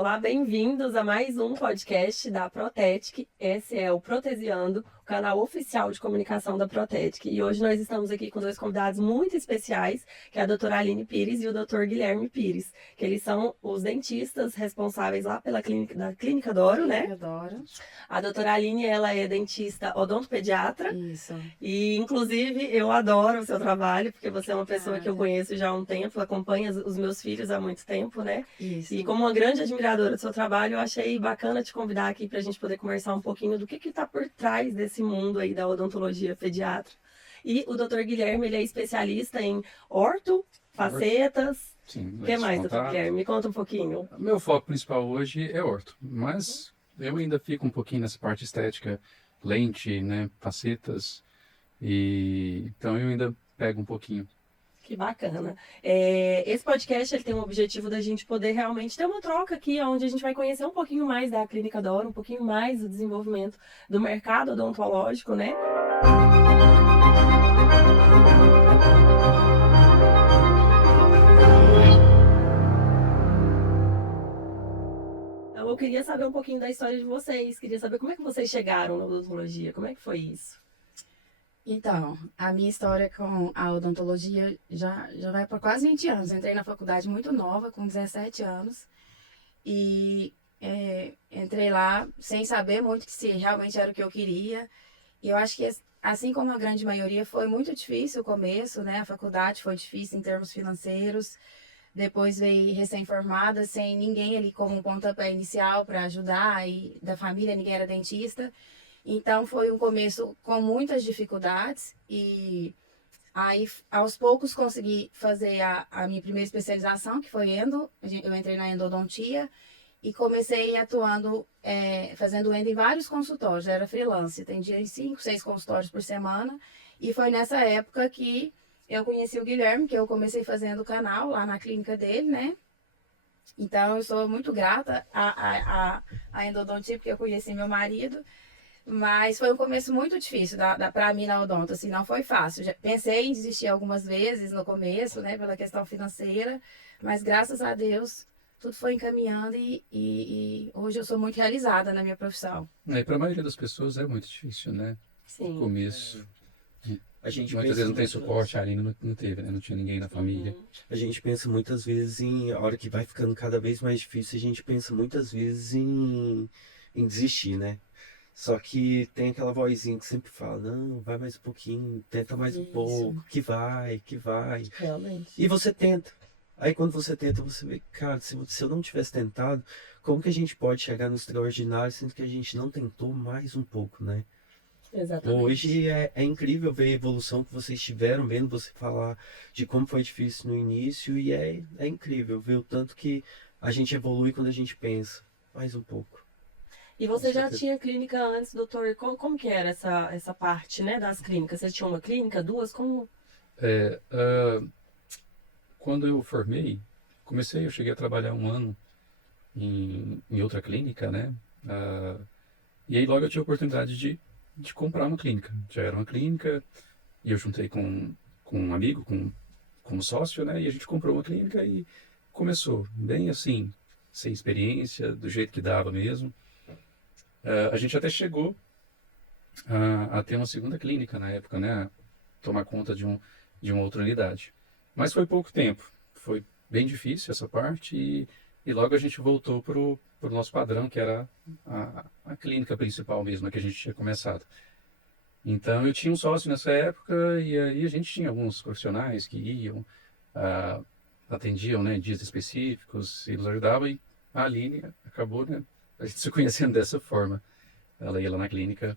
Olá, bem-vindos a mais um podcast da Protetic. Esse é o Protesiando, o canal oficial de comunicação da Protetic. E hoje nós estamos aqui com dois convidados muito especiais, que é a doutora Aline Pires e o doutor Guilherme Pires, que eles são os dentistas responsáveis lá pela Clínica Doro, né? Eu adoro. A doutora Aline, ela é dentista odontopediatra. Isso. E, inclusive, eu adoro o seu trabalho, porque você é uma pessoa que eu Obrigada. conheço já há um tempo, acompanha os meus filhos há muito tempo, né? Isso. E como uma grande admiradora do seu trabalho, eu achei bacana te convidar aqui para a gente poder conversar um pouquinho do que está por trás desse mundo aí da odontologia pediatra. E o doutor Guilherme, ele é especialista em orto, facetas. Sim, O que mais, doutor contato. Guilherme? Me conta um pouquinho. Meu foco principal hoje é orto, mas eu ainda fico um pouquinho nessa parte estética, lente, né, facetas, e então eu ainda pego um pouquinho. Que bacana. Esse podcast ele tem o objetivo da gente poder realmente ter uma troca aqui, onde a gente vai conhecer um pouquinho mais da Clínica Doro, um pouquinho mais do desenvolvimento do mercado odontológico, né? Então, eu queria saber um pouquinho da história de vocês, queria saber como é que vocês chegaram na odontologia, como é que foi isso? Então, a minha história com a odontologia já vai por quase 20 anos. Entrei na faculdade muito nova, com 17 anos, e entrei lá sem saber muito que se realmente era o que eu queria. E eu acho que, assim como a grande maioria, foi muito difícil o começo, né? A faculdade foi difícil em termos financeiros. Depois veio recém-formada, sem ninguém ali como um pontapé inicial para ajudar, e da família ninguém era dentista. Então foi um começo com muitas dificuldades e aí aos poucos consegui fazer a minha primeira especialização, que foi endo. Eu entrei na endodontia e comecei atuando, fazendo endo em vários consultórios. Eu era freelance, atendia em 5, 6 consultórios por semana. E foi nessa época que eu conheci o Guilherme, que eu comecei fazendo o canal lá na clínica dele, né? Então eu sou muito grata à endodontia, porque eu conheci meu marido. Mas foi um começo muito difícil para mim na odonto, assim, não foi fácil. Já pensei em desistir algumas vezes no começo, né, pela questão financeira, mas graças a Deus tudo foi encaminhando e hoje eu sou muito realizada na minha profissão. E para a maioria das pessoas é muito difícil, né? Sim. No começo. A gente Muitas pensa vezes não tem muitas- suporte, a Aline não teve, né? Não tinha ninguém na família. A gente pensa muitas vezes em, a hora que vai ficando cada vez mais difícil, a gente pensa muitas vezes em desistir, né? Só que tem aquela vozinha que sempre fala, não, vai mais um pouquinho, tenta mais um Isso. pouco, que vai, que vai. Realmente. E você tenta. Aí quando você tenta, você vê, cara, se eu não tivesse tentado, como que a gente pode chegar no extraordinário, sendo que a gente não tentou mais um pouco, né? Exatamente. Hoje é incrível ver a evolução que vocês tiveram, vendo você falar de como foi difícil no início, e é incrível ver o tanto que a gente evolui quando a gente pensa. Mais um pouco. E você Com já certeza. tinha clínica antes, doutor? Como que era essa parte, né, das clínicas? Você tinha uma clínica, duas? Como? Quando eu formei, eu cheguei a trabalhar um ano em outra clínica, né? E aí logo eu tive a oportunidade de comprar uma clínica. Já era uma clínica, e eu juntei com um amigo, como sócio, né? E a gente comprou uma clínica e começou bem assim, sem experiência, do jeito que dava mesmo. A gente até chegou a ter uma segunda clínica na época, né? Tomar conta de uma outra unidade. Mas foi pouco tempo. Foi bem difícil essa parte e logo a gente voltou para o nosso padrão, que era a clínica principal mesmo, a que a gente tinha começado. Então eu tinha um sócio nessa época e aí a gente tinha alguns profissionais que iam, atendiam, né, dias específicos e nos ajudavam, e a Aline acabou, né, a gente se conhecendo dessa forma. Ela ia lá na clínica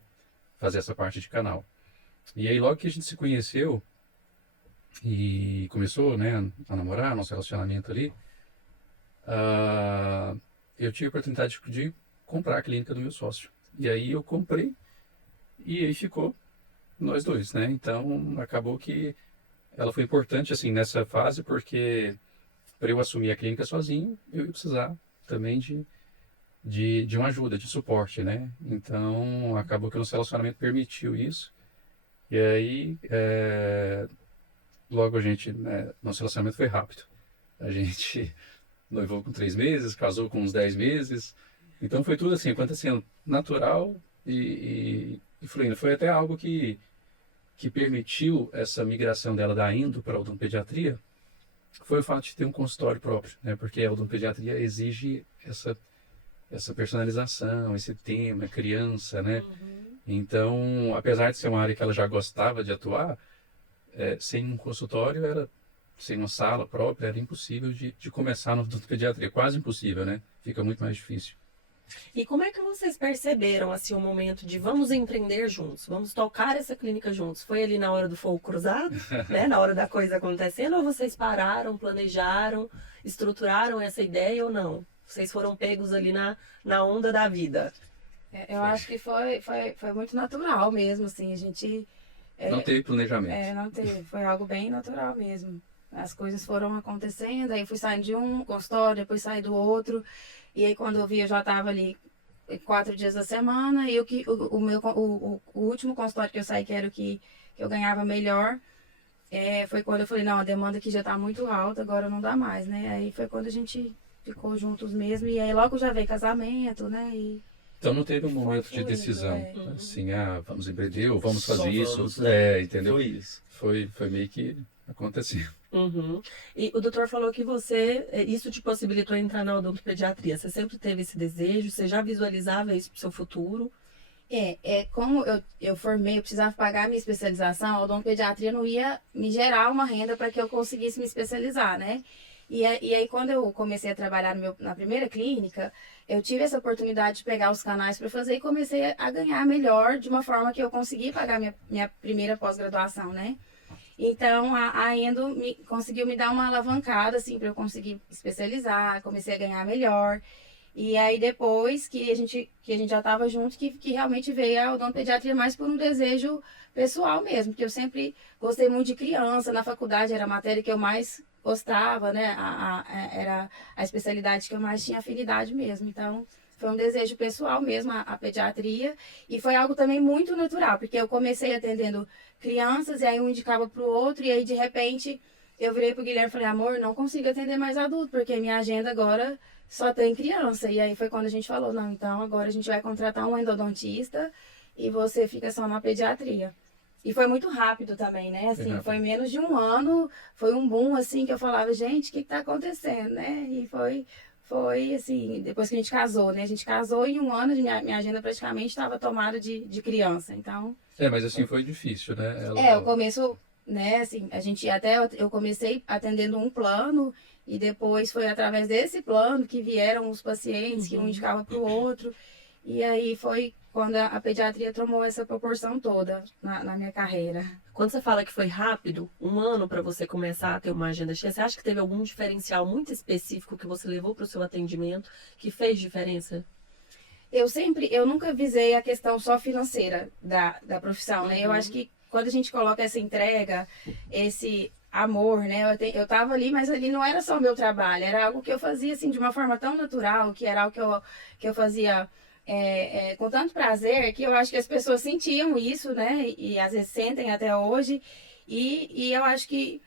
fazer essa parte de canal. E aí logo que a gente se conheceu e começou, né, a namorar, nosso relacionamento ali, eu tive a oportunidade de comprar a clínica do meu sócio. E aí eu comprei e aí ficou nós dois, né? Então acabou que ela foi importante assim nessa fase, porque para eu assumir a clínica sozinho, eu ia precisar também de uma ajuda, de suporte, né? Então acabou que o nosso relacionamento permitiu isso. E aí logo a gente, né, nosso relacionamento foi rápido. A gente noivou com 3 meses, casou com uns 10 meses. Então foi tudo assim, acontecendo natural e fluindo. Foi até algo que permitiu essa migração dela da endo para a odontopediatria, foi o fato de ter um consultório próprio, né? Porque a odontopediatria exige essa personalização, esse tema, criança, né? Então, apesar de ser uma área que ela já gostava de atuar, sem um consultório, sem uma sala própria, era impossível de começar na odontopediatria. Quase impossível, né? Fica muito mais difícil. E como é que vocês perceberam assim o momento de vamos empreender juntos, vamos tocar essa clínica juntos? Foi ali na hora do fogo cruzado, né? Na hora da coisa acontecendo, ou vocês pararam, planejaram, estruturaram essa ideia ou não? Vocês foram pegos ali na onda da vida? Eu acho que foi muito natural mesmo, assim, a gente... Não teve planejamento. Não teve, foi algo bem natural mesmo. As coisas foram acontecendo, aí eu fui saindo de um consultório, depois saí do outro, e aí quando eu vi eu já estava ali 4 dias da semana, e o último consultório que eu saí, que era o que eu ganhava melhor, foi quando eu falei, não, a demanda aqui já está muito alta, agora não dá mais, né? Aí foi quando a gente ficou juntos mesmo, e aí logo já veio casamento, né? Então não teve um momento de fluindo, decisão, assim, vamos empreender ou vamos fazer isso, Vamos, né? entendeu? Foi isso. Foi meio que aconteceu. E o doutor falou que isso te possibilitou entrar na odontopediatria. Você sempre teve esse desejo? Você já visualizava isso para o seu futuro? Como eu formei, eu precisava pagar a minha especialização, a odontopediatria não ia me gerar uma renda para que eu conseguisse me especializar, né? E aí, quando eu comecei a trabalhar na primeira clínica, eu tive essa oportunidade de pegar os canais para fazer e comecei a ganhar melhor, de uma forma que eu consegui pagar minha primeira pós-graduação, né? Então, a Endo conseguiu me dar uma alavancada, assim, para eu conseguir especializar, comecei a ganhar melhor. E aí, depois que a gente já estava junto, que realmente veio a odontopediatria mais por um desejo pessoal mesmo, porque eu sempre gostei muito de criança, na faculdade era a matéria que eu mais gostava, né? Era a especialidade que eu mais tinha afinidade mesmo. Então, foi um desejo pessoal mesmo, a pediatria. E foi algo também muito natural, porque eu comecei atendendo crianças, e aí um indicava para o outro, e aí de repente eu virei para o Guilherme e falei, amor, não consigo atender mais adulto, porque minha agenda agora só tem criança. E aí foi quando a gente falou, não, então agora a gente vai contratar um endodontista e você fica só na pediatria. E foi muito rápido também, né? Assim, foi menos de um ano, foi um boom, assim, que eu falava, gente, o que está acontecendo, né? E foi assim, depois que a gente casou, né? A gente casou e em um ano minha agenda praticamente estava tomada de criança, então... Mas assim, foi difícil, né? O começo, né, assim, eu comecei atendendo um plano e depois foi através desse plano que vieram os pacientes, que um indicava para o outro, e aí foi quando a pediatria tomou essa proporção toda na minha carreira. Quando você fala que foi rápido, um ano para você começar a ter uma agenda cheia, você acha que teve algum diferencial muito específico que você levou para o seu atendimento que fez diferença? Eu nunca visei a questão só financeira da profissão, né? Eu acho que quando a gente coloca essa entrega, esse amor, né? Eu tava ali, mas ali não era só o meu trabalho, era algo que eu fazia, assim, de uma forma tão natural, que era algo que eu fazia com tanto prazer, que eu acho que as pessoas sentiam isso, né? E às vezes sentem até hoje, e eu acho que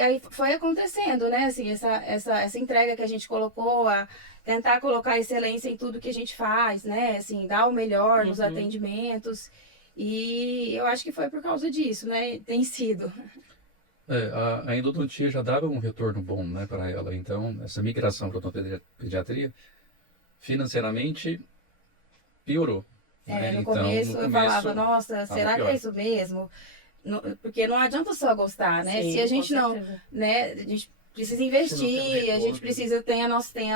aí foi acontecendo, né? Assim, essa entrega que a gente colocou, a tentar colocar excelência em tudo que a gente faz, né? Assim, dar o melhor nos atendimentos. E eu acho que foi por causa disso, né? Tem sido. A endodontia já dava um retorno bom, né, para ela. Então, essa migração para a odontopediatria, financeiramente, piorou. Né? No começo eu falava, nossa, será que é isso mesmo? Porque não adianta só gostar, né? Sim, se a gente não, certeza. né? A gente precisa investir, a gente precisa ter a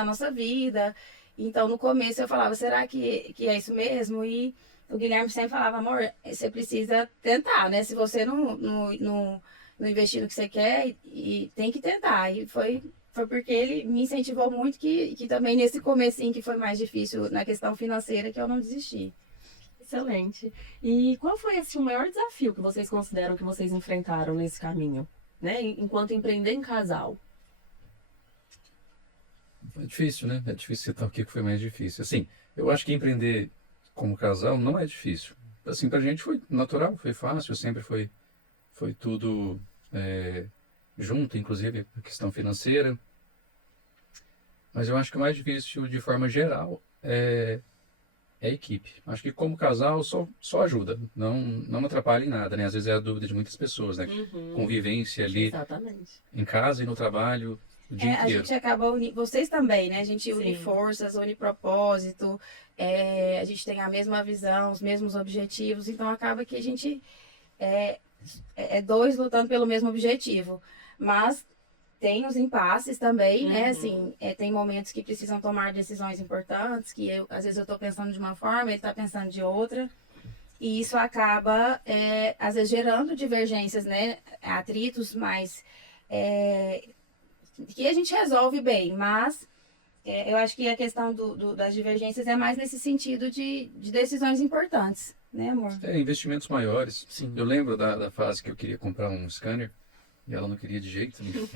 nossa vida. Então, no começo eu falava, será que é isso mesmo? E o Guilherme sempre falava, amor, você precisa tentar, né? Se você não investir no que você quer, e tem que tentar. E foi porque ele me incentivou muito, que também nesse comecinho que foi mais difícil na questão financeira, que eu não desisti. Excelente. E qual foi assim, o maior desafio que vocês consideram que vocês enfrentaram nesse caminho, né? Enquanto empreender em casal? É difícil, né? É difícil citar o que foi mais difícil. Assim, eu acho que empreender como casal não é difícil. Assim, pra gente foi natural, foi fácil, sempre foi tudo junto, inclusive a questão financeira. Mas eu acho que o mais difícil, de forma geral, é a equipe. Acho que como casal só ajuda, não atrapalha em nada, né? Às vezes é a dúvida de muitas pessoas, né? Uhum. Convivência ali Exatamente. em casa e no trabalho o dia A inteiro. gente acaba vocês também, né? A gente une Sim. forças, une propósito, a gente tem a mesma visão, os mesmos objetivos, então acaba que a gente é dois lutando pelo mesmo objetivo. Mas tem os impasses também, né? Uhum. Assim, tem momentos que precisam tomar decisões importantes, que às vezes eu estou pensando de uma forma, ele está pensando de outra. E isso acaba, às vezes, gerando divergências, né? Atritos, mas que a gente resolve bem. Mas eu acho que a questão das divergências é mais nesse sentido de decisões importantes, né, amor? Investimentos maiores. Sim. Eu lembro da fase que eu queria comprar um scanner e ela não queria de jeito nenhum.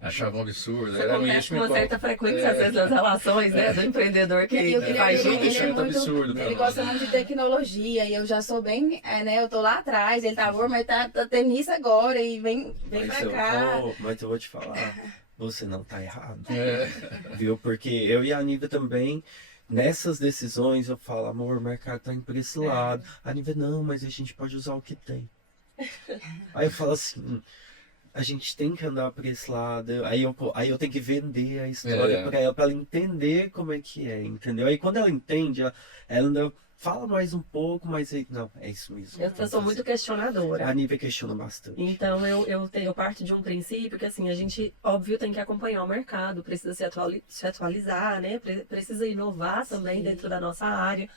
Achava um absurdo. Isso Era um acontece com investimento uma certa alto. frequência, às vezes, nas relações, né? Do empreendedor que E eu queria faz ele, junto. ele é Investimento muito, absurdo pra ele nós, gosta né? muito de tecnologia e eu já sou bem, né? Eu tô lá atrás, ele tá, amor, mas tá tendo isso agora e vem pra cá. Mas eu vou te falar, você não tá errado. É. Viu? Porque eu e a Nívia também, nessas decisões, eu falo, amor, o mercado tá indo por esse lado. A Nívia, não, mas a gente pode usar o que tem. Aí eu falo assim, a gente tem que andar por esse lado. Aí eu tenho que vender a história pra ela entender como é que é, entendeu? Aí quando ela entende, ela ainda fala mais um pouco, mas aí, não, é isso mesmo. Eu sou muito questionadora. A Nívia questiona bastante. Então, eu parto de um princípio que, assim, a gente, óbvio, tem que acompanhar o mercado, precisa se atualizar, né? Precisa inovar também dentro da nossa área.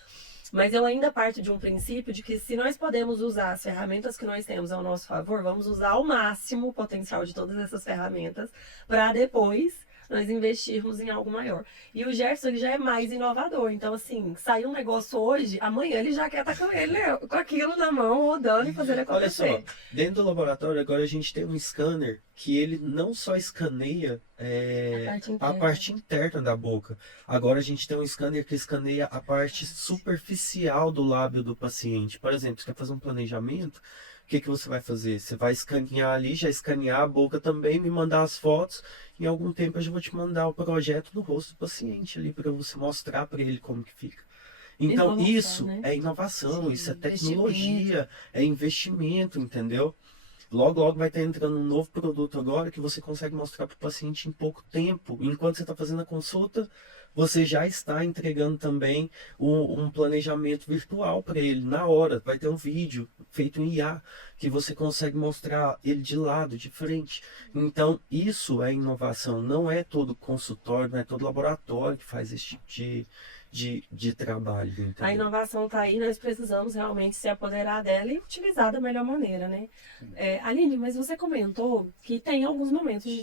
Mas eu ainda parto de um princípio de que se nós podemos usar as ferramentas que nós temos ao nosso favor, vamos usar ao máximo o potencial de todas essas ferramentas para depois nós investirmos em algo maior. E o Gerson, ele já é mais inovador. Então, assim, saiu um negócio hoje, amanhã ele já quer estar com ele, né? Com aquilo na mão, rodando e fazendo acontecer. Olha só, dentro do laboratório agora a gente tem um scanner que ele não só escaneia a parte interna da boca. Agora a gente tem um scanner que escaneia a parte superficial do lábio do paciente. Por exemplo, você quer fazer um planejamento, o que você vai fazer? Você vai escanear ali, já escanear a boca também, me mandar as fotos. Em algum tempo eu já vou te mandar o projeto do rosto do paciente ali para você mostrar para ele como que fica. Então Inovação, isso né? é inovação, Sim, isso é tecnologia, é investimento, entendeu? Logo vai estar entrando um novo produto agora que você consegue mostrar para o paciente em pouco tempo. Enquanto você está fazendo a consulta, você já está entregando também um planejamento virtual para ele na hora. Vai ter um vídeo feito em IA que você consegue mostrar ele de lado, de frente. Então, isso é inovação. Não é todo consultório, não é todo laboratório que faz esse tipo de trabalho. Entendeu? A inovação está aí, nós precisamos realmente se apoderar dela e utilizar da melhor maneira, né? Aline, mas você comentou que tem alguns momentos de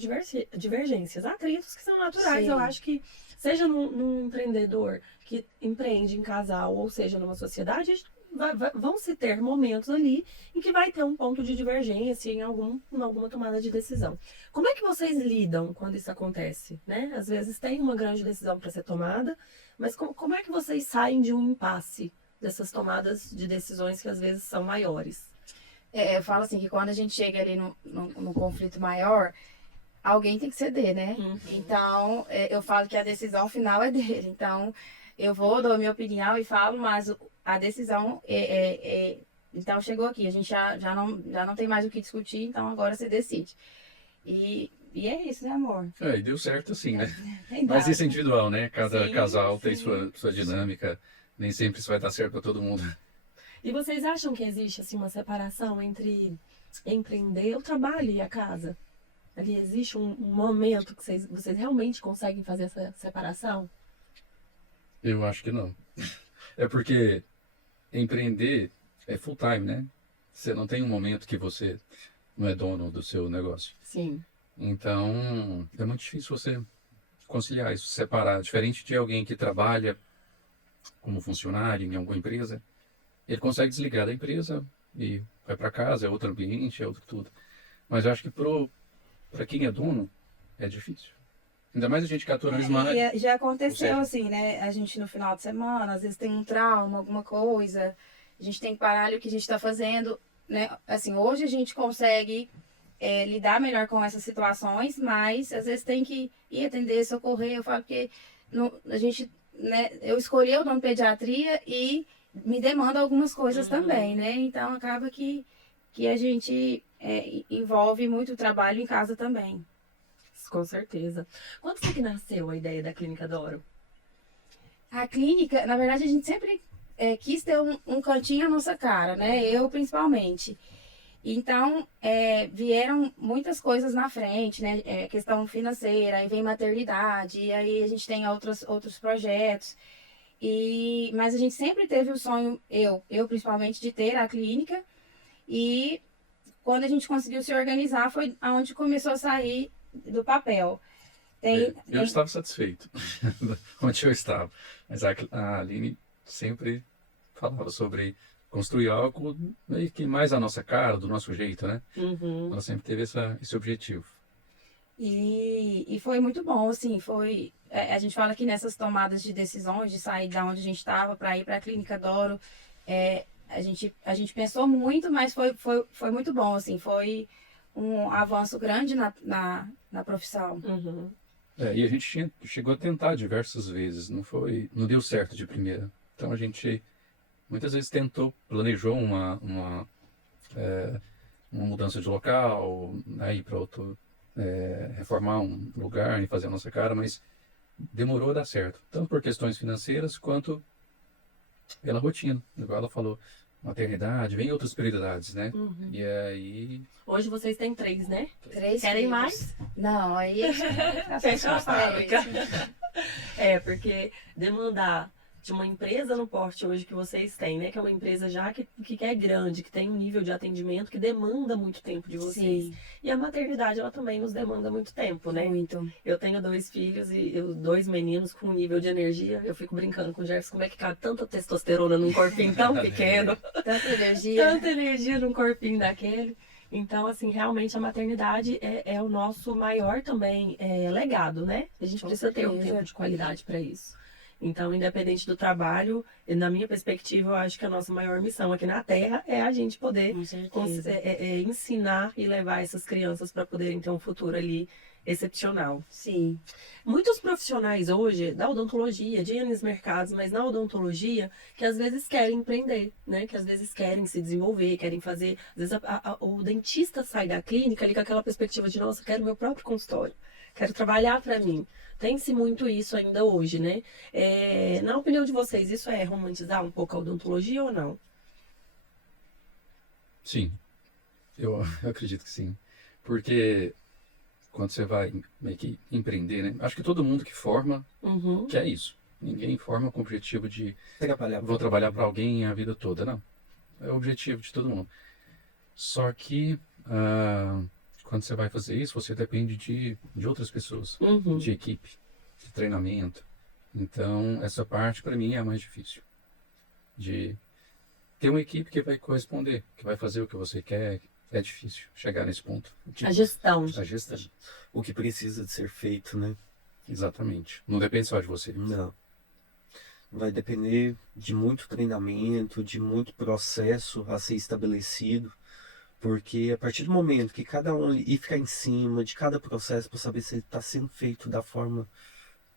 divergências, atritos que são naturais. Sim. Eu acho que, seja num empreendedor que empreende em casal, ou seja, numa sociedade, vão se ter momentos ali em que vai ter um ponto de divergência em alguma tomada de decisão. Como é que vocês lidam quando isso acontece, né? Às vezes tem uma grande decisão para ser tomada, mas como é que vocês saem de um impasse dessas tomadas de decisões que às vezes são maiores? Eu falo assim, que quando a gente chega ali no conflito maior, alguém tem que ceder, né? Uhum. Então, eu falo que a decisão final é dele. Então, eu dou a minha opinião e falo, mas a decisão então chegou aqui, a gente já não tem mais o que discutir, então agora você decide. E é isso, né, amor? E deu certo assim, né? Tem Mas dado. isso é individual, né? Cada Sim, casal tem sim. sua dinâmica. Nem sempre isso vai dar certo para todo mundo. E vocês acham que existe assim uma separação entre empreender, o trabalho e a casa? Ali existe um momento que vocês realmente conseguem fazer essa separação? Eu acho que não. É porque empreender é full time, né? Você não tem um momento que você não é dono do seu negócio. Sim. Então, é muito difícil você conciliar isso, separar. Diferente de alguém que trabalha como funcionário em alguma empresa, ele consegue desligar da empresa e vai para casa, é outro ambiente, é outro tudo. Mas eu acho que para quem é dono, é difícil. Ainda mais a gente que atua na mesma área. E já aconteceu Ou assim, né? A gente no final de semana, às vezes tem um trauma, alguma coisa, a gente tem que parar ali o que a gente está fazendo, né? Assim, hoje a gente consegue lidar melhor com essas situações, mas às vezes tem que ir atender, socorrer. Eu falo que a gente, né, eu escolhi o nome pediatria e me demanda algumas coisas também, né? Então acaba que a gente envolve muito trabalho em casa também. Com certeza. Quando foi que nasceu a ideia da Clínica Doro? A clínica, na verdade, a gente sempre quis ter um cantinho à nossa cara, né? Eu, principalmente. Então, vieram muitas coisas na frente, né? Questão financeira, aí vem maternidade, e aí a gente tem outros projetos. Mas a gente sempre teve o sonho, eu principalmente, de ter a clínica. E quando a gente conseguiu se organizar, foi onde começou a sair do papel. Eu estava satisfeito onde eu estava, mas a Aline sempre falava sobre construir algo meio que mais à nossa cara, do nosso jeito, né? Uhum. Ela sempre teve esse objetivo. E foi muito bom, assim, a gente fala que nessas tomadas de decisões, de sair da onde a gente estava para ir para a Clínica Doro, a gente pensou muito, mas foi muito bom, assim, foi um avanço grande na profissão. Uhum. E a gente chegou a tentar diversas vezes, não deu certo de primeira. Então a gente muitas vezes planejou uma mudança de local, né, ir para outro, reformar um lugar e fazer a nossa cara, mas demorou a dar certo, tanto por questões financeiras quanto pela rotina, igual ela falou, maternidade, vem outras prioridades, né? Uhum. E aí... Hoje vocês têm 3, né? 3 Querem filhos. mais? Não, aí a gente Fechou a fábrica. 3. Porque demandar de uma empresa no porte hoje que vocês têm, né? Que é uma empresa já que é grande, que tem um nível de atendimento que demanda muito tempo de vocês. Sim. E a maternidade, ela também nos demanda muito tempo, né? Muito. Eu tenho 2 filhos e 2 meninos com um nível de energia. Eu fico brincando com o Gerson, como é que cabe tanta testosterona num corpinho tão pequeno? Tanta energia. Tanta energia num corpinho daquele. Então, assim, realmente a maternidade é o nosso maior também legado, né? A gente precisa ter um tempo de qualidade para isso. Então, independente do trabalho, na minha perspectiva, eu acho que a nossa maior missão aqui na Terra é a gente poder ensinar e levar essas crianças para poderem ter um futuro ali excepcional. Sim. Muitos profissionais hoje, da odontologia, de N mercados, mas na odontologia, que às vezes querem empreender, né? Que às vezes querem se desenvolver, querem fazer... Às vezes o dentista sai da clínica ali com aquela perspectiva de, nossa, quero meu próprio consultório, quero trabalhar para mim. Tem-se muito isso ainda hoje, né? Na opinião de vocês, isso é romantizar um pouco a odontologia ou não? Sim, eu acredito que sim. Porque quando você vai meio que empreender, né? Acho que todo mundo que forma quer isso. Ninguém forma com o objetivo de vou trabalhar para alguém a vida toda, não. É o objetivo de todo mundo. Só que quando você vai fazer isso, você depende de outras pessoas, de equipe, de treinamento. Então, essa parte para mim é a mais difícil. De ter uma equipe que vai corresponder, que vai fazer o que você quer. É difícil chegar nesse ponto. A gestão. A gestão. O que precisa de ser feito, né? Exatamente. Não depende só de você. Não. Vai depender de muito treinamento, de muito processo a ser estabelecido. Porque a partir do momento que cada um ir ficar em cima de cada processo para saber se ele está sendo feito da forma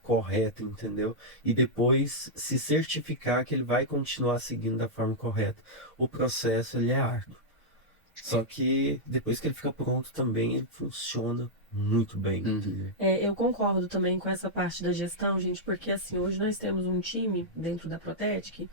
correta, entendeu? E depois se certificar que ele vai continuar seguindo da forma correta. O processo ele é árduo. Só que depois que ele fica pronto também, ele funciona muito bem. Eu concordo também com essa parte da gestão, gente, porque assim, hoje nós temos um time dentro da Protetic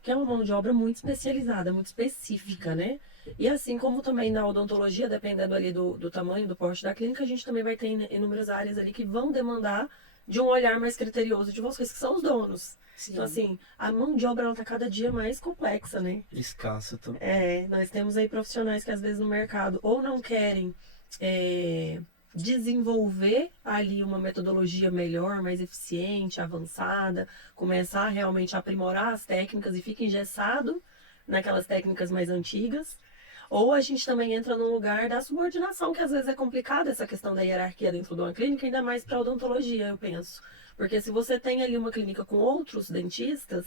que é uma mão de obra muito especializada, muito específica, né? E assim como também na odontologia, dependendo ali do tamanho, do porte da clínica, a gente também vai ter inúmeras áreas ali que vão demandar de um olhar mais criterioso de vocês, que são os donos. Sim. Então, assim, a mão de obra está cada dia mais complexa, né? Escassa também. Nós temos aí profissionais que às vezes no mercado ou não querem desenvolver ali uma metodologia melhor, mais eficiente, avançada, começar realmente a aprimorar as técnicas e fica engessado naquelas técnicas mais antigas. Ou a gente também entra num lugar da subordinação, que às vezes é complicado essa questão da hierarquia dentro de uma clínica, ainda mais para odontologia, eu penso. Porque se você tem ali uma clínica com outros dentistas,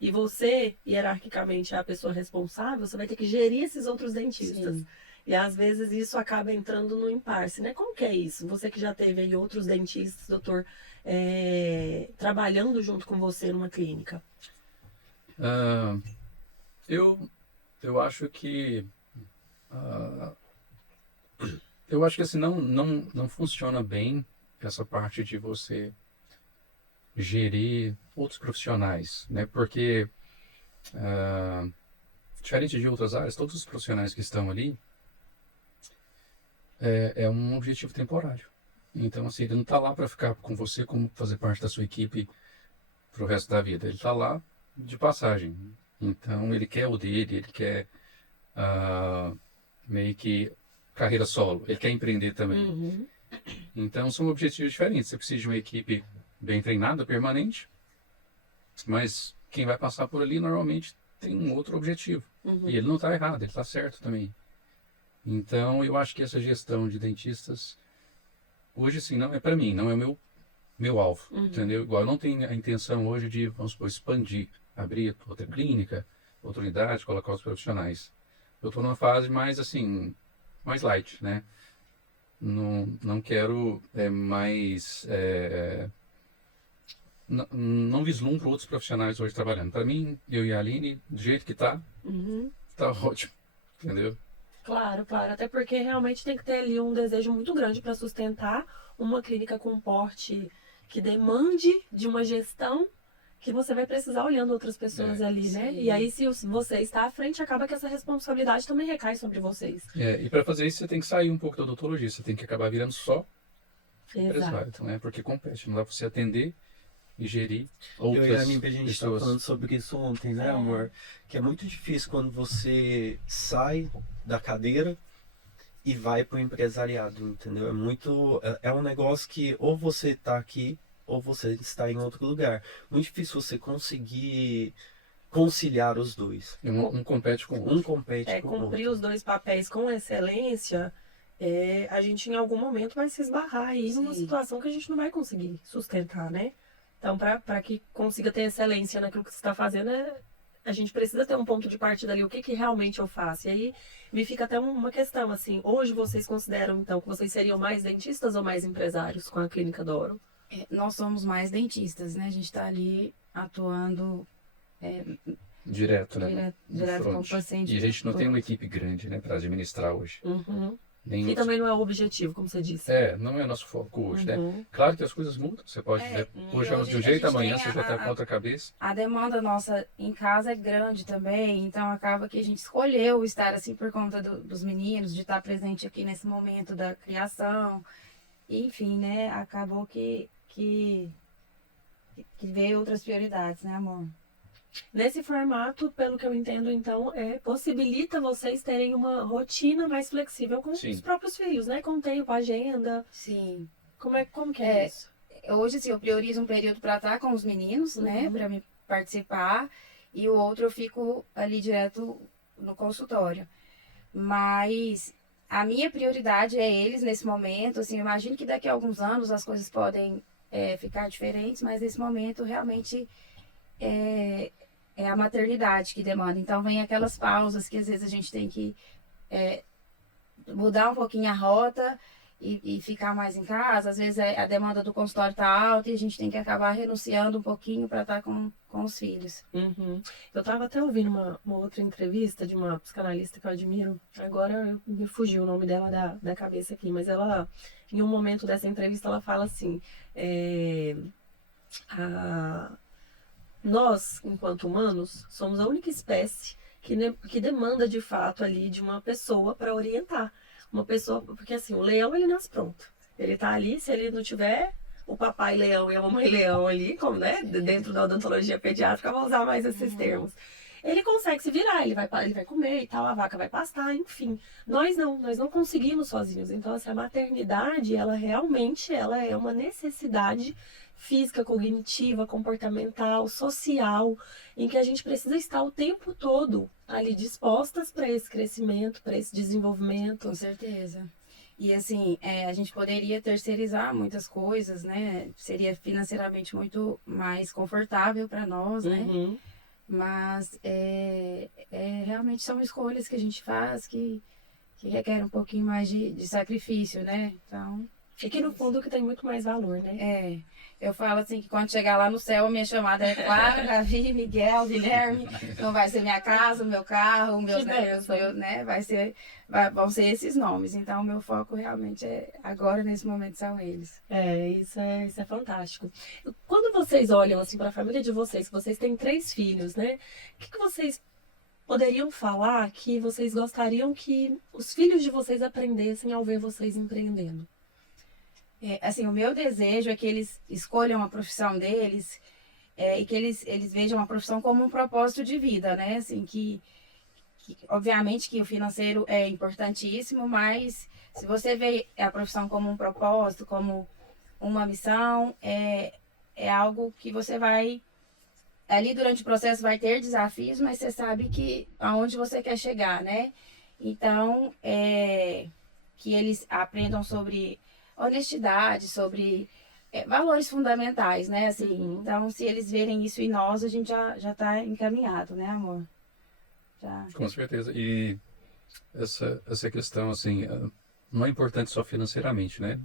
e você, hierarquicamente, é a pessoa responsável, você vai ter que gerir esses outros dentistas. Sim. E às vezes isso acaba entrando no impasse, né? Como que é isso? Você que já teve aí outros dentistas, doutor, trabalhando junto com você numa clínica. Ah, eu acho que ah, eu acho que assim não funciona bem essa parte de você gerir outros profissionais, né? Porque ah, diferente de outras áreas, todos os profissionais que estão ali é um objetivo temporário. Então, assim, ele não está lá para ficar com você como fazer parte da sua equipe para o resto da vida. Ele está lá de passagem. Então, ele quer o dele, ele quer ah, meio que carreira solo. Ele quer empreender também. Uhum. Então, são objetivos diferentes. Você precisa de uma equipe bem treinada, permanente, mas quem vai passar por ali normalmente tem um outro objetivo. Uhum. E ele não está errado, ele está certo também. Então, eu acho que essa gestão de dentistas, hoje, assim, não é para mim, não é o meu alvo, entendeu? Igual eu não tenho a intenção hoje de, vamos supor, expandir, abrir outra clínica, outra unidade, colocar os profissionais. Eu estou numa fase mais, assim, mais light, né? Não quero não vislumbro outros profissionais hoje trabalhando. Para mim, eu e a Aline, do jeito que está, Uhum. tá ótimo, entendeu? Claro, claro. Até porque realmente tem que ter ali um desejo muito grande para sustentar uma clínica com porte que demande de uma gestão que você vai precisar olhando outras pessoas ali, né? sim. E aí, se você está à frente, acaba que essa responsabilidade também recai sobre vocês. E para fazer isso, você tem que sair um pouco da odontologia, você tem que acabar virando só empresário, Exato. né? Porque compete, não dá para você atender e gerir Eu e a outras Mimpi, a gente tava pessoas. falando sobre isso ontem, né, amor? Que é muito difícil quando você sai da cadeira e vai pro empresariado, entendeu? É um negócio que ou você tá aqui ou você está em outro lugar. Muito difícil você conseguir conciliar os dois. Um compete com o Um outro. compete com o Cumprir outro. os dois papéis com excelência, a gente em algum momento vai se esbarrar aí numa Sim. situação que a gente não vai conseguir sustentar, né? Então, para que consiga ter excelência naquilo que você está fazendo, a gente precisa ter um ponto de partida ali, o que, que realmente eu faço. E aí me fica até uma questão, assim, hoje vocês consideram, então, que vocês seriam mais dentistas ou mais empresários com a Clínica Doro? Nós somos mais dentistas, né? A gente está ali atuando Direto, né? direto com o front. paciente. E a gente não tem uma equipe grande, né, para administrar hoje. Uhum. Nem E também não é o objetivo, como você disse. não é nosso foco hoje, né? Uhum. Claro que as coisas mudam, você pode, né? Hoje é hoje de um a jeito, gente amanhã tem você já está com outra cabeça. A demanda nossa em casa é grande também, então acaba que a gente escolheu estar assim por conta dos meninos, de estar presente aqui nesse momento da criação. Enfim, né? Acabou que veio outras prioridades, né, amor? Nesse formato, pelo que eu entendo, então, possibilita vocês terem uma rotina mais flexível com Sim. os próprios filhos, né? Com tempo, agenda. Sim. Como que é isso? Hoje, assim, eu priorizo um período para estar com os meninos, né? Para me participar. E o outro eu fico ali direto no consultório. Mas a minha prioridade é eles nesse momento. Assim, eu imagino que daqui a alguns anos as coisas podem ficar diferentes, mas nesse momento realmente é a maternidade que demanda. Então, vem aquelas pausas que às vezes a gente tem que mudar um pouquinho a rota e ficar mais em casa. Às vezes a demanda do consultório está alta e a gente tem que acabar renunciando um pouquinho para estar com os filhos. Uhum. Eu estava até ouvindo uma outra entrevista de uma psicanalista que eu admiro. Agora me fugiu o nome dela da cabeça aqui, mas ela, em um momento dessa entrevista, ela fala assim: nós, enquanto humanos, somos a única espécie que demanda de fato ali de uma pessoa para orientar. Uma pessoa, porque assim, o leão ele nasce pronto. Ele tá ali, se ele não tiver o papai leão e a mamãe leão ali, como, né, dentro da odontologia pediátrica, vamos usar mais esses termos. Ele consegue se virar, ele vai comer e tal, a vaca vai pastar, enfim. Nós não conseguimos sozinhos. Então, assim, a maternidade, ela realmente ela é uma necessidade física, cognitiva, comportamental, social, em que a gente precisa estar o tempo todo ali dispostas para esse crescimento, para esse desenvolvimento. Com certeza. E assim, a gente poderia terceirizar muitas coisas, né? Seria financeiramente muito mais confortável para nós, né? Uhum. Mas realmente são escolhas que a gente faz que que requer um pouquinho mais de sacrifício, né? Então, E que no fundo que tem muito mais valor, né? eu falo assim que quando chegar lá no céu, a minha chamada é Clara, Davi, Miguel, Guilherme. Não vai ser minha casa, o meu carro, Que bênção. né? Vão ser esses nomes. Então, o meu foco realmente agora, nesse momento, são eles. Isso é fantástico. Quando vocês olham assim para a família de vocês, que vocês têm 3 filhos, né? O que vocês poderiam falar que vocês gostariam que os filhos de vocês aprendessem ao ver vocês empreendendo? Assim, o meu desejo é que eles escolham a profissão deles e que eles vejam a profissão como um propósito de vida, né? Assim, obviamente que o financeiro é importantíssimo, mas se você vê a profissão como um propósito, como uma missão, é algo que você vai... Ali durante o processo vai ter desafios, mas você sabe que aonde você quer chegar, né? Então, que eles aprendam sobre honestidade, sobre valores fundamentais, né? Assim, então, se eles verem isso em nós, a gente já está encaminhado, né, amor? Já. Com certeza. E essa questão, assim, não é importante só financeiramente, né?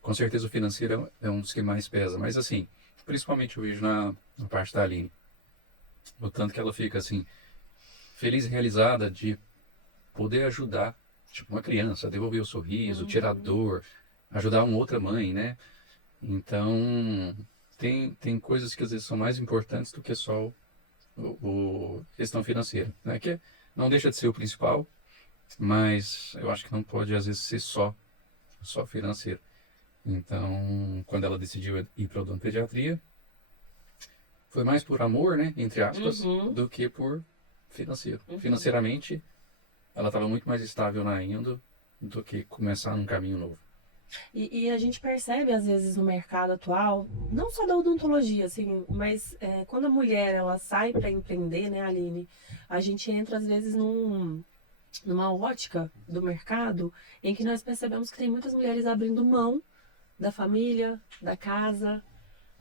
Com certeza o financeiro é um dos que mais pesa, mas assim, principalmente eu vejo na parte da Aline, o tanto que ela fica, assim, feliz e realizada de poder ajudar, tipo, uma criança, a devolver o sorriso, tirar a dor, ajudar uma outra mãe, né? Então, tem coisas que às vezes são mais importantes do que só o questão financeira, né? Que não deixa de ser o principal, mas eu acho que não pode às vezes ser só financeiro. Então, quando ela decidiu ir para a odontopediatria, foi mais por amor, né, entre aspas, do que por financeiro. Financeiramente, ela estava muito mais estável na Indo do que começar num caminho novo. E a gente percebe, às vezes, no mercado atual, não só da odontologia, assim, mas quando a mulher ela sai para empreender, né, Aline, a gente entra, às vezes, numa ótica do mercado em que nós percebemos que tem muitas mulheres abrindo mão da família, da casa,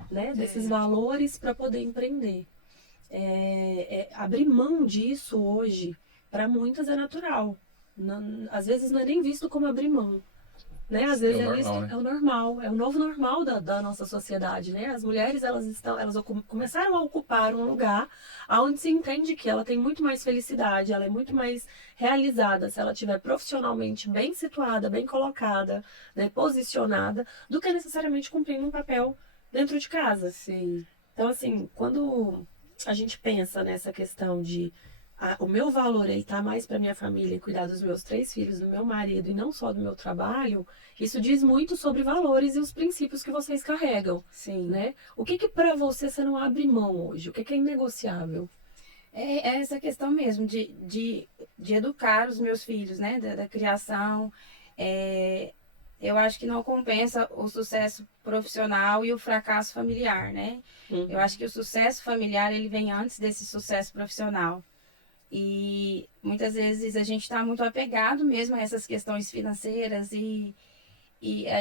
né, desses valores para poder empreender. Abrir mão disso hoje, para muitas é natural. Às vezes não é nem visto como abrir mão. Né? Às vezes normal, né? É o normal, é o novo normal da nossa sociedade, né? As mulheres elas começaram a ocupar um lugar onde se entende que ela tem muito mais felicidade, ela é muito mais realizada se ela estiver profissionalmente bem situada, bem colocada, né? Posicionada, do que necessariamente cumprindo um papel dentro de casa. Sim. Então, assim, quando a gente pensa nessa questão de o meu valor está mais para minha família e cuidar dos meus 3 filhos, do meu marido e não só do meu trabalho, isso diz muito sobre valores e os princípios que vocês carregam. Sim. Né? O que para você não abre mão hoje? O que é inegociável? É essa questão mesmo de educar os meus filhos, né? Da criação. Eu acho que não compensa o sucesso profissional e o fracasso familiar, né? Eu acho que o sucesso familiar ele vem antes desse sucesso profissional. E muitas vezes a gente está muito apegado mesmo a essas questões financeiras e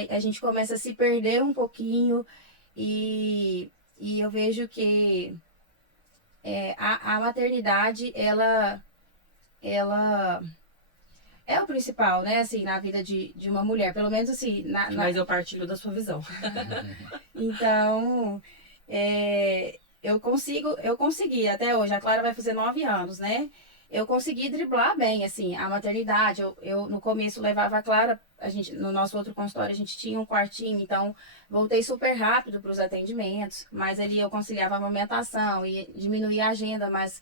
a gente começa a se perder um pouquinho e eu vejo que a maternidade, ela é o principal, né, assim, na vida de uma mulher, pelo menos assim... Mas eu partilho da sua visão. Então, eu consegui até hoje, a Clara vai fazer 9 anos, né? Eu consegui driblar bem, assim, a maternidade. Eu no começo levava a Clara, no nosso outro consultório a gente tinha um quartinho, então voltei super rápido para os atendimentos, mas ali eu conciliava a amamentação e diminuía a agenda, mas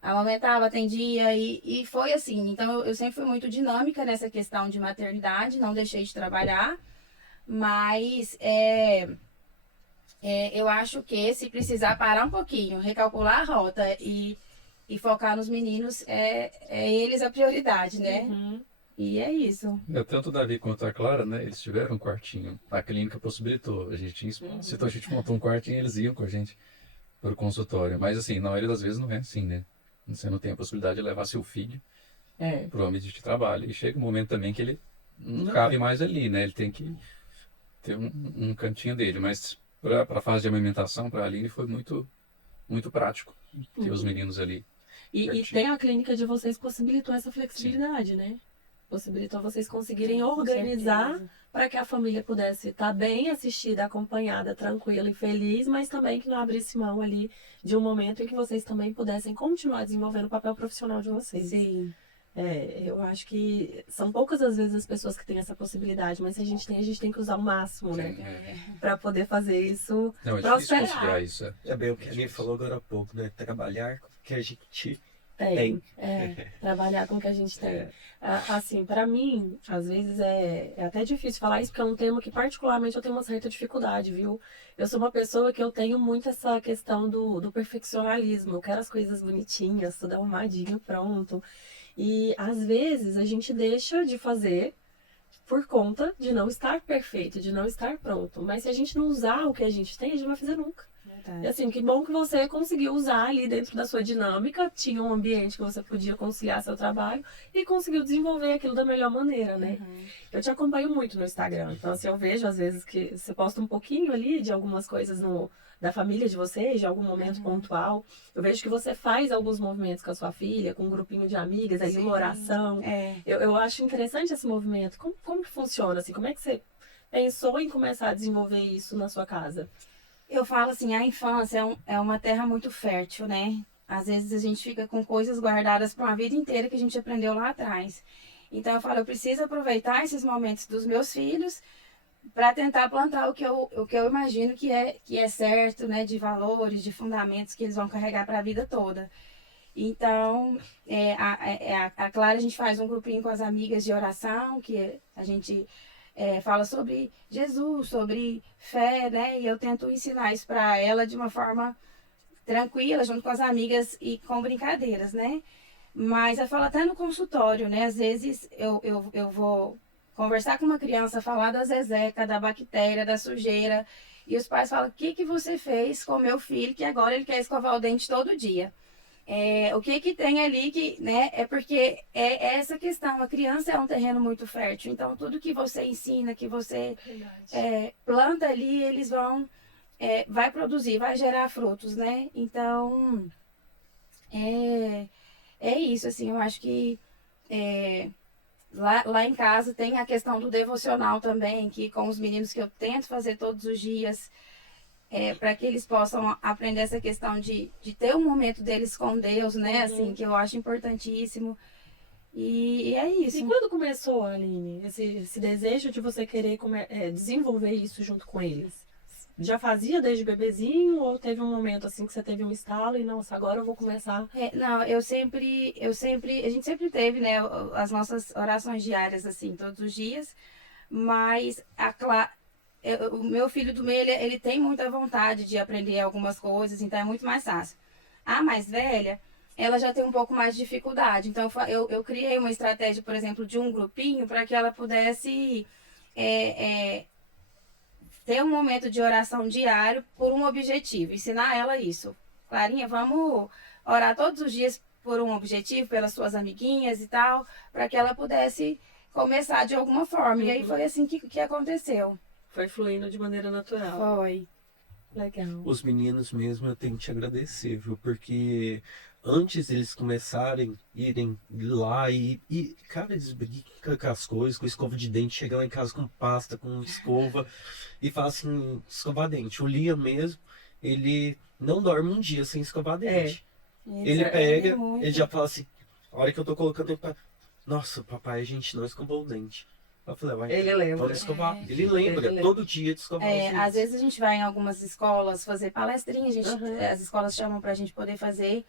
amamentava, atendia e foi assim. Então eu sempre fui muito dinâmica nessa questão de maternidade, não deixei de trabalhar, mas eu acho que se precisar parar um pouquinho, recalcular a rota e focar nos meninos, eles a prioridade, né? E é isso. Tanto o Davi quanto a Clara, né? Eles tiveram um quartinho. A clínica possibilitou. A gente a gente montou um quartinho e eles iam com a gente para o consultório. Mas assim, na maioria das vezes não é assim, né? Você não tem a possibilidade de levar seu filho para o ambiente de trabalho. E chega um momento também que ele não cabe mais ali, né? Ele tem que ter um cantinho dele. Mas para a fase de amamentação, para a Aline, foi muito, muito prático ter os meninos ali. E Pertinho. tem a clínica de vocês possibilitou essa flexibilidade, né? Possibilitou vocês conseguirem organizar para que a família pudesse estar bem assistida, acompanhada, tranquila e feliz, mas também que não abrisse mão ali de um momento em que vocês também pudessem continuar desenvolvendo o papel profissional de vocês. Sim. Eu acho que são poucas as vezes as pessoas que têm essa possibilidade, mas se a gente tem que usar o máximo, né? Para poder fazer isso Não, é difícil prosperar. conciliar isso. É bem o que a gente falou agora há pouco, né? Trabalhar com o que a gente Tem. Trabalhar com o que a gente tem. É. Assim, para mim, às vezes é até difícil falar isso, porque é um tema que particularmente eu tenho uma certa dificuldade, viu? Eu sou uma pessoa que eu tenho muito essa questão do perfeccionalismo. Eu quero as coisas bonitinhas, tudo arrumadinho, pronto. E às vezes a gente deixa de fazer por conta de não estar perfeito, de não estar pronto. Mas se a gente não usar o que a gente tem, a gente não vai fazer nunca. E assim, que bom que você conseguiu usar ali dentro da sua dinâmica, tinha um ambiente que você podia conciliar seu trabalho e conseguiu desenvolver aquilo da melhor maneira, né? Eu te acompanho muito no Instagram, então assim, eu vejo às vezes que você posta um pouquinho ali de algumas coisas da família de vocês, de algum momento pontual. Eu vejo que você faz alguns movimentos com a sua filha, com um grupinho de amigas, ali uma oração. Eu acho interessante esse movimento. Como que funciona, assim? Como é que você pensou em começar a desenvolver isso na sua casa? Eu falo assim, a infância é uma terra muito fértil, né? Às vezes a gente fica com coisas guardadas para uma vida inteira que a gente aprendeu lá atrás. Então eu falo, eu preciso aproveitar esses momentos dos meus filhos para tentar plantar o que eu imagino que é certo, né? De valores, de fundamentos que eles vão carregar para a vida toda. Então, a Clara, a gente faz um grupinho com as amigas de oração, que a gente fala sobre Jesus, sobre fé, né? E eu tento ensinar isso para ela de uma forma tranquila, junto com as amigas e com brincadeiras, né? Mas eu falo até no consultório, né? Às vezes eu vou conversar com uma criança, falar da zezeca, da bactéria, da sujeira, e os pais falam, o que você fez com meu filho que agora ele quer escovar o dente todo dia? O que tem ali que, né, é porque é essa questão, a criança é um terreno muito fértil, então tudo que você ensina, que você planta ali, eles vai produzir, vai gerar frutos, né, então é isso, assim, eu acho que lá em casa tem a questão do devocional também, que com os meninos que eu tento fazer todos os dias, para que eles possam aprender essa questão de ter um momento deles com Deus, né? Assim, que eu acho importantíssimo. E é isso. E quando começou, Aline, esse desejo de você querer desenvolver isso junto com eles? Já fazia desde bebezinho ou teve um momento assim que você teve um estalo e nossa, agora eu vou começar? Não, a gente sempre teve, né, as nossas orações diárias, assim, todos os dias, mas o meu filho do meio, ele tem muita vontade de aprender algumas coisas, então é muito mais fácil. A mais velha, ela já tem um pouco mais de dificuldade. Então, eu criei uma estratégia, por exemplo, de um grupinho para que ela pudesse ter um momento de oração diário por um objetivo, ensinar ela isso. Clarinha, vamos orar todos os dias por um objetivo, pelas suas amiguinhas e tal, para que ela pudesse começar de alguma forma. E aí foi assim que aconteceu. Foi fluindo de maneira natural. Foi. Legal. Os meninos mesmo eu tenho que te agradecer, viu? Porque antes eles começarem, irem lá cara, eles brincam com as coisas, com escova de dente, chegam lá em casa com pasta, com escova, e fala assim, escovar dente. O Liam mesmo, ele não dorme um dia sem escovar dente. Ele pega, ele já fala assim, a hora que eu tô colocando ele pra... Nossa, papai, a gente não escovou o dente. Eu falei, ele lembra. Vamos escovar. Ele lembra, todo dia de escovar os dentes. Às vezes a gente vai em algumas escolas fazer palestrinha, as escolas chamam pra gente poder fazer.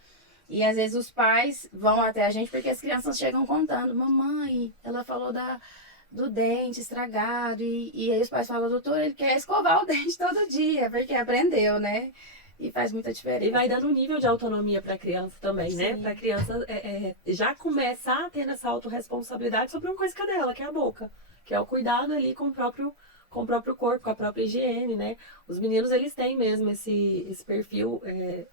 E às vezes os pais vão até a gente porque as crianças chegam contando, mamãe, ela falou do dente estragado. E aí os pais falam, doutor, ele quer escovar o dente todo dia, porque aprendeu, né? E faz muita diferença. E vai dando um nível de autonomia para a criança também, Sim. né? Para a criança já começar a ter essa autorresponsabilidade sobre uma coisa que é dela, que é a boca. Que é o cuidado ali com o próprio corpo, com a própria higiene, né? Os meninos, eles têm mesmo esse perfil,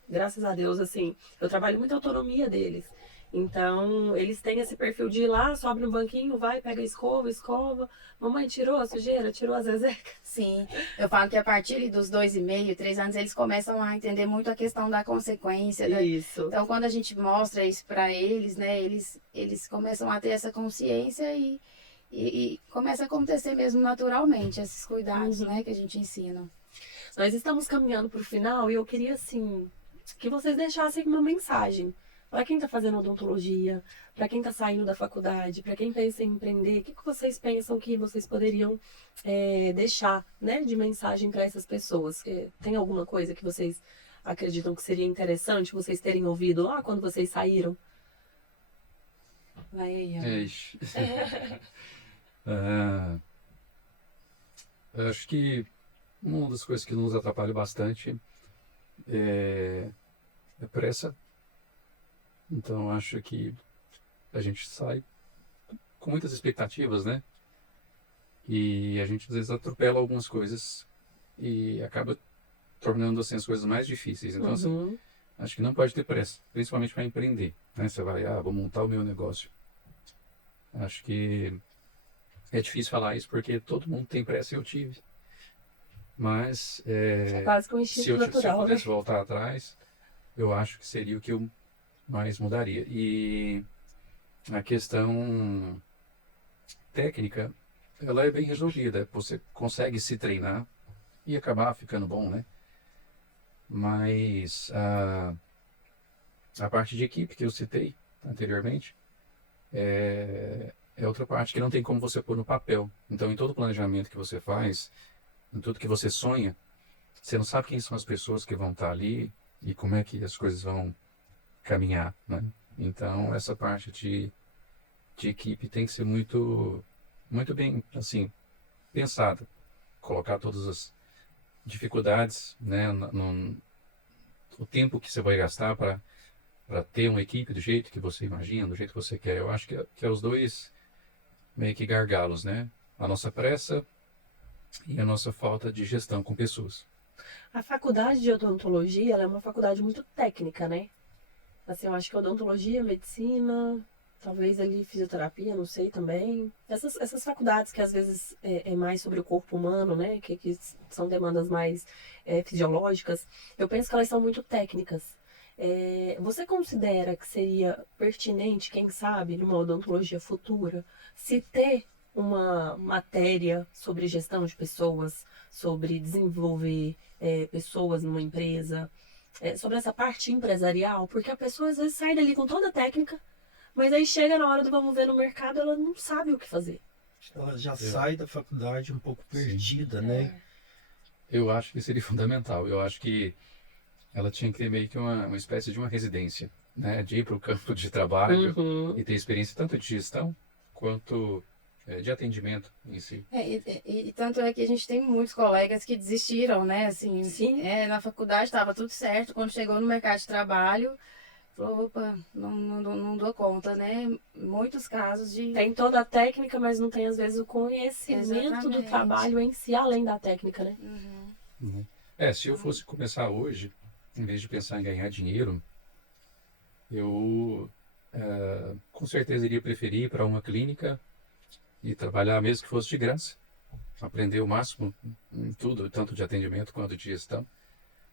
graças a Deus, assim. Eu trabalho muito a autonomia deles. Então, eles têm esse perfil de ir lá, sobe no banquinho, vai, pega a escova, escova. Mamãe tirou a sujeira, tirou a zezecas. Sim, eu falo que a partir ali dos 2,5, 3 anos, eles começam a entender muito a questão da consequência. Isso. Então, quando a gente mostra isso para eles, né, eles começam a ter essa consciência e começa a acontecer mesmo naturalmente, esses cuidados, né, que a gente ensina. Nós estamos caminhando para o final e eu queria, assim, que vocês deixassem uma mensagem para quem está fazendo odontologia, para quem está saindo da faculdade, para quem pensa em empreender. O que vocês pensam que vocês poderiam deixar, né, de mensagem para essas pessoas? Tem alguma coisa que vocês acreditam que seria interessante vocês terem ouvido lá quando vocês saíram? Vai aí, Ana. Ixi. Eu acho que uma das coisas que nos atrapalha bastante é pressa. Então, acho que a gente sai com muitas expectativas, né? E a gente às vezes atropela algumas coisas e acaba tornando assim as coisas mais difíceis. Então, assim, acho que não pode ter pressa, principalmente para empreender, né? Você vai, vou montar o meu negócio. Acho que é difícil falar isso porque todo mundo tem pressa e eu tive. Mas É quase que um se instinto eu natural, né? pudesse voltar atrás, eu acho que seria o que eu mais mudaria. E a questão técnica, ela é bem resolvida. Você consegue se treinar e acabar ficando bom, né? Mas a parte de equipe que eu citei anteriormente é outra parte que não tem como você pôr no papel. Então, em todo planejamento que você faz, em tudo que você sonha, você não sabe quem são as pessoas que vão estar ali e como é que as coisas vão caminhar, né? Então, essa parte de equipe tem que ser muito, muito bem, assim, pensada. Colocar todas as dificuldades, né, o tempo que você vai gastar para ter uma equipe do jeito que você imagina, do jeito que você quer. Eu acho que é os dois meio que gargalos, né? A nossa pressa e a nossa falta de gestão com pessoas. A faculdade de odontologia, ela é uma faculdade muito técnica, né? Assim, eu acho que odontologia, medicina, talvez ali fisioterapia, não sei também. Essas faculdades que às vezes é mais sobre o corpo humano, né? Que são demandas mais fisiológicas, eu penso que elas são muito técnicas. Você considera que seria pertinente, quem sabe, numa odontologia futura, se ter uma matéria sobre gestão de pessoas, sobre desenvolver pessoas numa empresa, sobre essa parte empresarial? Porque a pessoa às vezes sai dali com toda a técnica, mas aí chega na hora do vamos ver no mercado, ela não sabe o que fazer. Ela já sai da faculdade um pouco perdida, né? Eu acho que seria fundamental. Eu acho que ela tinha que ter meio que uma espécie de uma residência, né? De ir para o campo de trabalho e ter experiência tanto de gestão quanto de atendimento em si. E tanto é que a gente tem muitos colegas que desistiram, né? Assim, Sim. Na faculdade estava tudo certo, quando chegou no mercado de trabalho, falou, opa, não dou conta, né? Muitos casos de... Tem toda a técnica, mas não tem às vezes o conhecimento do Exatamente. trabalho em si, além da técnica, né? Uhum. Se eu fosse começar hoje, em vez de pensar em ganhar dinheiro, eu com certeza iria preferir ir para uma clínica e trabalhar mesmo que fosse de graça. Aprender o máximo em tudo, tanto de atendimento quanto de gestão,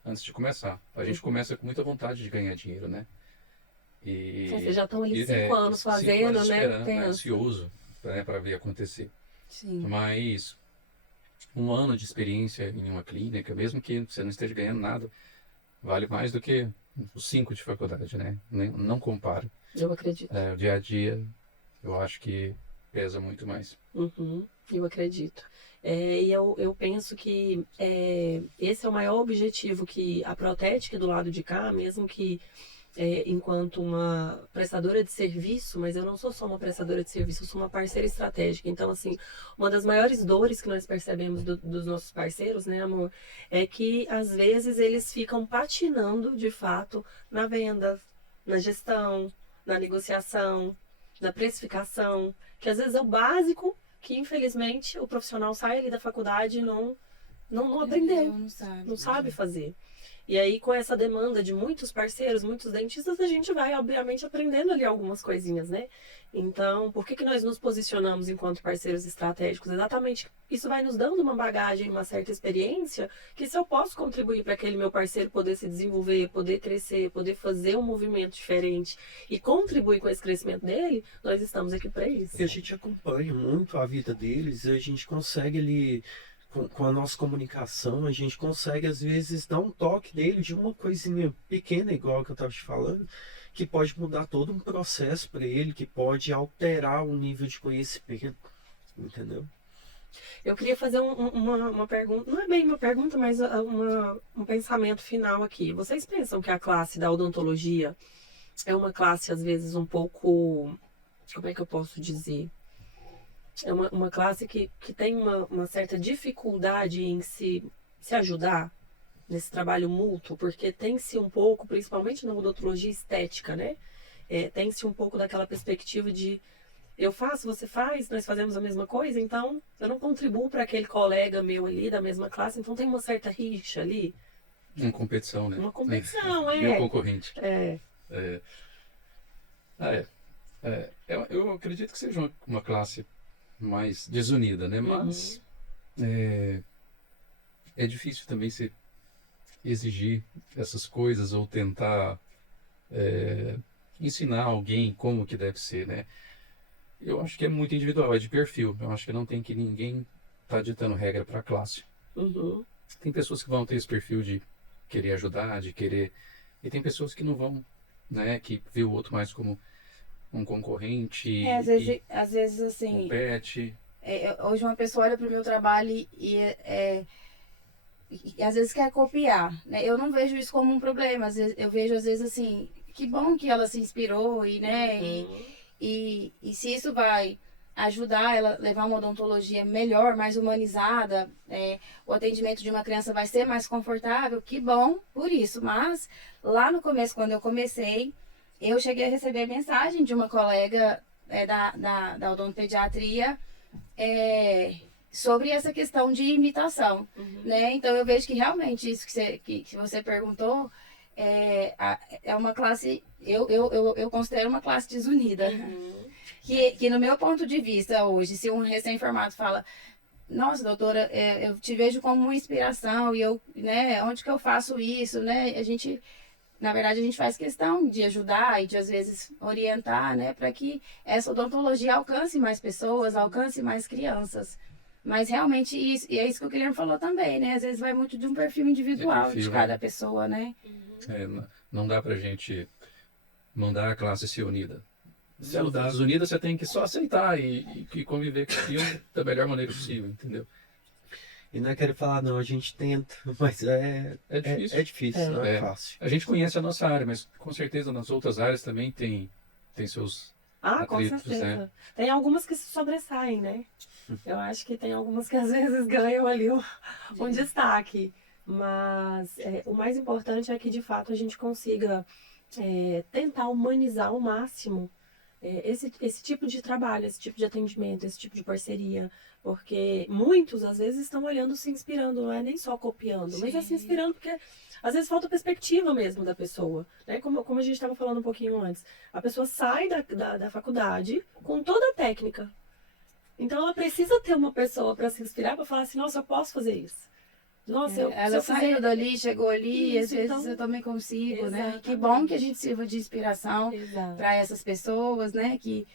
antes de começar. A gente começa com muita vontade de ganhar dinheiro, né? E Vocês já estão ali 5 anos 5 fazendo, anos né? esperando, Pensa. ansioso, né, para ver acontecer. Sim. Mas um ano de experiência em uma clínica, mesmo que você não esteja ganhando nada, vale mais do que os 5 de faculdade, né? Não comparo. Eu acredito. O dia a dia, eu acho que pesa muito mais. Eu acredito. E eu penso que esse é o maior objetivo que a Protetic do lado de cá, mesmo que enquanto uma prestadora de serviço, mas eu não sou só uma prestadora de serviço, eu sou uma parceira estratégica. Então, assim, uma das maiores dores que nós percebemos dos nossos parceiros, né, amor, é que às vezes eles ficam patinando, de fato, na venda, na gestão, na negociação, na precificação, que às vezes é o básico que, infelizmente, o profissional sai ali da faculdade e não aprendeu, Não não sabe fazer. E aí, com essa demanda de muitos parceiros, muitos dentistas, a gente vai, obviamente, aprendendo ali algumas coisinhas, né? Então, por que que nós nos posicionamos enquanto parceiros estratégicos? Exatamente, isso vai nos dando uma bagagem, uma certa experiência, que se eu posso contribuir para aquele meu parceiro poder se desenvolver, poder crescer, poder fazer um movimento diferente e contribuir com esse crescimento dele, nós estamos aqui para isso. E a gente acompanha muito a vida deles, e a gente consegue ali, com a nossa comunicação, a gente consegue às vezes dar um toque nele de uma coisinha pequena, igual que eu estava te falando, que pode mudar todo um processo para ele, que pode alterar o nível de conhecimento, entendeu? Eu queria fazer uma pergunta, não é bem uma pergunta, mas um pensamento final aqui. Vocês pensam que a classe da odontologia é uma classe, às vezes, um pouco, como é que eu posso dizer? É uma classe que tem uma certa dificuldade em se ajudar nesse trabalho mútuo, porque tem-se um pouco, principalmente na odontologia estética, né? Tem-se um pouco daquela perspectiva de eu faço, você faz, nós fazemos a mesma coisa, então eu não contribuo para aquele colega meu ali da mesma classe, então tem uma certa rixa ali. Uma competição, né? Uma competição, E o concorrente. É. Eu acredito que seja uma classe mais desunida, né? Mas é difícil também se exigir essas coisas ou tentar ensinar alguém como que deve ser, né? Eu acho que é muito individual, é de perfil. Eu acho que não tem que ninguém tá ditando regra para a classe. Uhum. Tem pessoas que vão ter esse perfil de querer ajudar, de querer... E tem pessoas que não vão, né? Que vê o outro mais como um concorrente Às vezes assim, compete. hoje uma pessoa olha para o meu trabalho e às vezes quer copiar, né? Eu não vejo isso como um problema. Às vezes, eu vejo às vezes assim, que bom que ela se inspirou e se isso vai ajudar ela a levar uma odontologia melhor, mais humanizada, o atendimento de uma criança vai ser mais confortável, que bom por isso. Mas lá no começo, quando eu comecei, eu cheguei a receber mensagem de uma colega da odontopediatria sobre essa questão de imitação, né? Então eu vejo que realmente isso que você perguntou é uma classe, eu considero uma classe desunida. Que no meu ponto de vista hoje, se um recém-formado fala, nossa, doutora, eu te vejo como uma inspiração e eu, né, onde que eu faço isso, né? Na verdade, a gente faz questão de ajudar e de, às vezes, orientar, né, para que essa odontologia alcance mais pessoas, alcance mais crianças. Mas realmente isso, e é isso que o Guilherme falou também, né? Às vezes vai muito de um perfil individual de cada pessoa, né? Não dá pra gente mandar a classe ser unida. Se ela Não tá dá. desunida, você tem que só aceitar e conviver com aquilo da melhor maneira possível, entendeu? E não é querer falar, não, a gente tenta, mas é difícil. difícil, não é fácil. A gente conhece a nossa área, mas com certeza nas outras áreas também tem seus Com atritos, certeza. né? Tem algumas que se sobressaem, né? Eu acho que tem algumas que às vezes ganham ali um destaque. Mas o mais importante é que, de fato, a gente consiga tentar humanizar ao máximo esse tipo de trabalho, esse tipo de atendimento, esse tipo de parceria. Porque muitos, às vezes, estão olhando, se inspirando, não é nem só copiando, mas é se inspirando porque, às vezes, falta perspectiva mesmo da pessoa. Né? Como a gente estava falando um pouquinho antes. A pessoa sai da faculdade com toda a técnica. Então, ela precisa ter uma pessoa para se inspirar, para falar assim, nossa, eu posso fazer isso. Nossa, ela saiu dali, chegou ali, e às vezes então, eu também consigo, exatamente. né? Que bom que a gente sirva de inspiração Exato. para essas pessoas, né? Que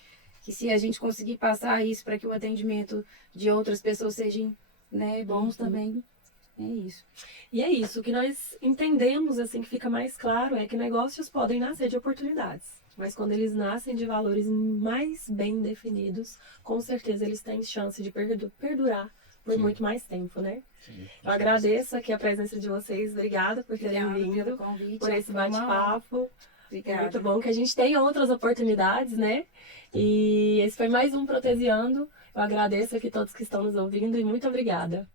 se a gente conseguir passar isso para que o atendimento de outras pessoas sejam, né, bons também, é isso. E é isso, o que nós entendemos, assim, que fica mais claro, é que negócios podem nascer de oportunidades. Mas quando eles nascem de valores mais bem definidos, com certeza eles têm chance de perdurar por muito mais tempo, né? Sim. Eu agradeço aqui a presença de vocês, obrigada por terem Obrigada vindo, pelo convite, por esse foi uma honra. bate-papo. Obrigada. Muito bom que a gente tem outras oportunidades, né? E esse foi mais um Protesiando. Eu agradeço aqui todos que estão nos ouvindo e muito obrigada.